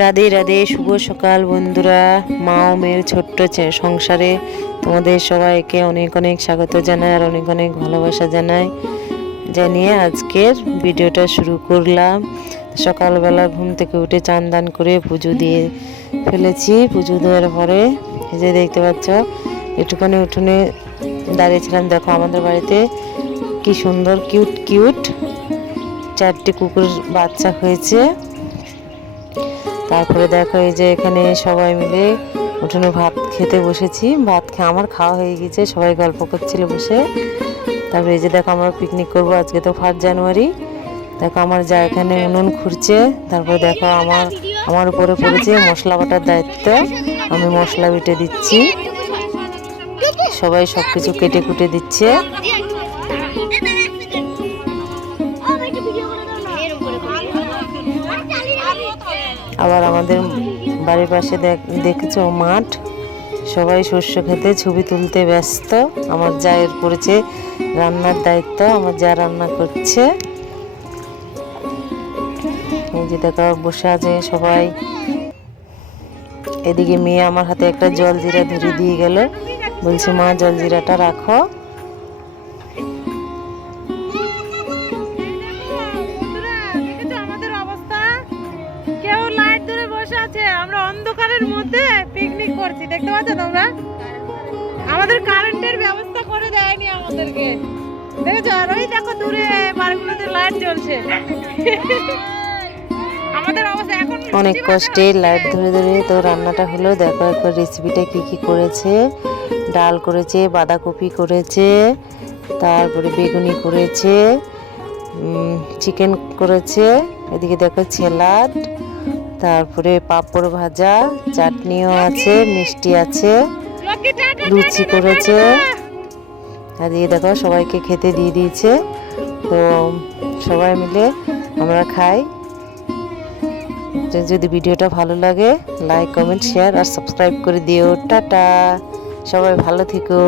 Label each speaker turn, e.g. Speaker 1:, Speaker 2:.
Speaker 1: রাধে রাধে, শুভ সকাল বন্ধুরা। মা ও মেয়ের ছোট্ট সংসারে তোমাদের সবাইকে অনেক অনেক স্বাগত জানাই আর অনেক অনেক ভালোবাসা জানাই। জানিয়ে আজকের ভিডিওটা শুরু করলাম। সকালবেলা ঘুম থেকে উঠে চান দান করে পুজো দিয়ে ফেলেছি। পুজো দেওয়ার পরে যে দেখতে পাচ্ছ, একটুখানি উঠোনে দাঁড়িয়েছিলাম। দেখো আমাদের বাড়িতে কি সুন্দর, কিউট কিউট চারটি কুকুর বাচ্চা হয়েছে। তারপরে দেখো এই যে এখানে সবাই মিলে উঠোনে ভাত খেতে বসেছি। ভাত খেয়ে আমার খাওয়া হয়ে গেছে, সবাই গল্প করছিল বসে। তারপরে এই যে দেখো আমরা পিকনিক করব আজকে তো ফার্স্ট জানুয়ারি দেখো আমার যা এখানে উনুন খুঁড়ছে, তারপরে দেখো আমার আমার উপরে পড়েছে মশলা বাটার দায়িত্ব। আমি মশলা বেটে দিচ্ছি। সবাই সব কিছু কেটে কুটে দিচ্ছে। আবার আমাদের বাড়ির পাশে দেখ- দেখেছ মাঠ? সবাই শস্য খেতে ছবি তুলতে ব্যস্ত। আমার জায়ের পড়েছে রান্নার দায়িত্ব, আমার যা রান্না করছে। যে বসে আছে সবাই। এদিকে মেয়ে আমার হাতে একটা জল জিরা ধরে দিয়ে গেল। বলছে, মা জল জিরাটা রাখো।
Speaker 2: বসে আছে আমরা অন্ধকারের মধ্যে পিকনিক করছি দেখতে পাচ্ছ তোমরা? আমাদের কারেন্টের ব্যবস্থা করে দেয়নি আমাদেরকে। দেখেছ? আর ওই দেখো দূরে বাড়িগুলোতে লাইট জ্বলছে।
Speaker 1: অনেক কষ্টে লাইট ধরে ধরে তো রান্নাটা হলো দেখো একবার রেসিপিটা কি কি করেছে ডাল করেছে বাঁধাকপি করেছে তারপরে বেগুনি করেছে চিকেন করেছে এদিকে দেখো ছেলাড তারপরে পাঁপড় ভাজা, চাটনিও আছে, মিষ্টি আছে, লুচি করেছে। আর দিয়ে দেখো, সবাইকে খেতে দিয়ে দিয়েছে। তো সবাই মিলে আমরা খাই। যদি ভিডিওটা ভালো লাগে লাইক কমেন্ট শেয়ার আর সাবস্ক্রাইব করে দিও। টাটা! সবাই ভালো থেকো।